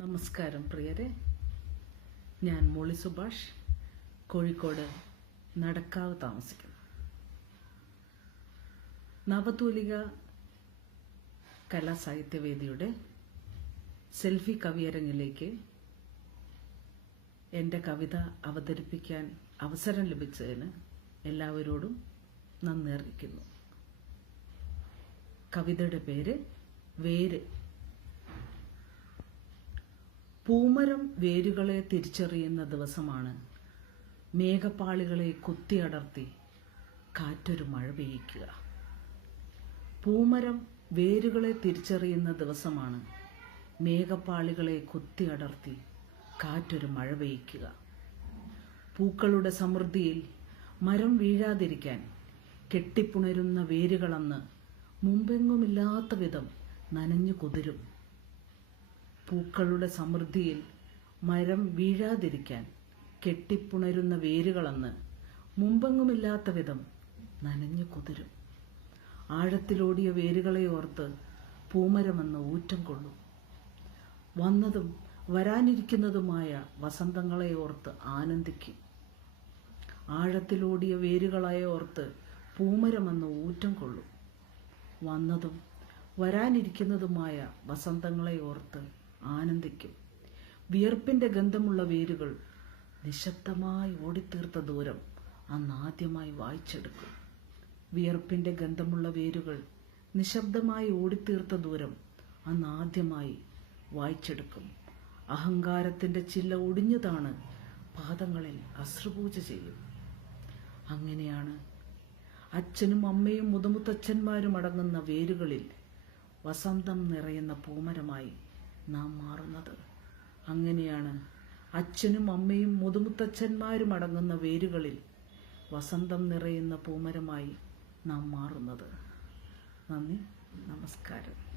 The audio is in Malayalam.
നമസ്കാരം പ്രിയരെ. ഞാൻ മോളി സുഭാഷ് കോഴിക്കോട് നടക്കാവ് താമസിക്കുന്നു. നവതൂലിക കലാസാഹിത്യവേദിയുടെ സെൽഫി കവിയരങ്ങിലേക്ക് എന്റെ കവിത അവതരിപ്പിക്കാൻ അവസരം ലഭിച്ചതിന് എല്ലാവരോടും നന്ദി അറിയിക്കുന്നു. കവിതയുടെ പേര് വേര്. പൂമരം വേരുകളെ തിരിച്ചറിയുന്ന ദിവസമാണ്. മേഘപ്പാളികളെ കുത്തിയടർത്തി കാറ്റൊരു മഴ പെയ്യിക്കുക. പൂമരം വേരുകളെ തിരിച്ചറിയുന്ന ദിവസമാണ്. മേഘപ്പാളികളെ കുത്തിയടർത്തി കാറ്റൊരു മഴ പെയ്യിക്കുക. പൂക്കളുടെ സമൃദ്ധിയിൽ മരം വീഴാതിരിക്കാൻ കെട്ടിപ്പുണരുന്ന വേരുകളന്ന് മുമ്പെങ്ങുമില്ലാത്ത വിധം നനഞ്ഞു കുതിരും. പൂക്കളുടെ സമൃദ്ധിയിൽ മരം വീഴാതിരിക്കാൻ കെട്ടിപ്പുണരുന്ന വേരുകളന്ന് മുമ്പെങ്ങുമില്ലാത്ത വിധം നനഞ്ഞു കുതിരും. ആഴത്തിലോടിയ വേരുകളെ ഓർത്ത് പൂമരമെന്ന് ഊറ്റം കൊള്ളും. വന്നതും വരാനിരിക്കുന്നതുമായ വസന്തങ്ങളെ ഓർത്ത് ആനന്ദിക്കും. ആഴത്തിലോടിയ വേരുകളായ ഓർത്ത് പൂമരമെന്ന് ഊറ്റം കൊള്ളും. വന്നതും വരാനിരിക്കുന്നതുമായ വസന്തങ്ങളെ ഓർത്ത് ആനന്ദിക്കും. വിയർപ്പിന്റെ ഗന്ധമുള്ള വേരുകൾ നിശബ്ദമായി ഓടിത്തീർത്ത ദൂരം അന്ന് ആദ്യമായി വായിച്ചെടുക്കും. വിയർപ്പിന്റെ ഗന്ധമുള്ള വേരുകൾ നിശബ്ദമായി ഓടിത്തീർത്ത ദൂരം അന്ന് ആദ്യമായി വായിച്ചെടുക്കും. അഹങ്കാരത്തിന്റെ ചില്ല ഒടിഞ്ഞതാണ് പാദങ്ങളിൽ അശ്രുപൂജ ചെയ്യും. അങ്ങനെയാണ് അച്ഛനും അമ്മയും മുതുമുത്തച്ഛന്മാരും അടങ്ങുന്ന വേരുകളിൽ വസന്തം നിറയുന്ന പൂമരമായി നാം മാറുന്നത്. അങ്ങനെയാണ് അച്ഛനും അമ്മയും മുതുമുത്തച്ഛന്മാരും അടങ്ങുന്ന വേരുകളിൽ വസന്തം നിറയുന്ന പൂമരമായി നാം മാറുന്നത്. നന്ദി നമസ്കാരം.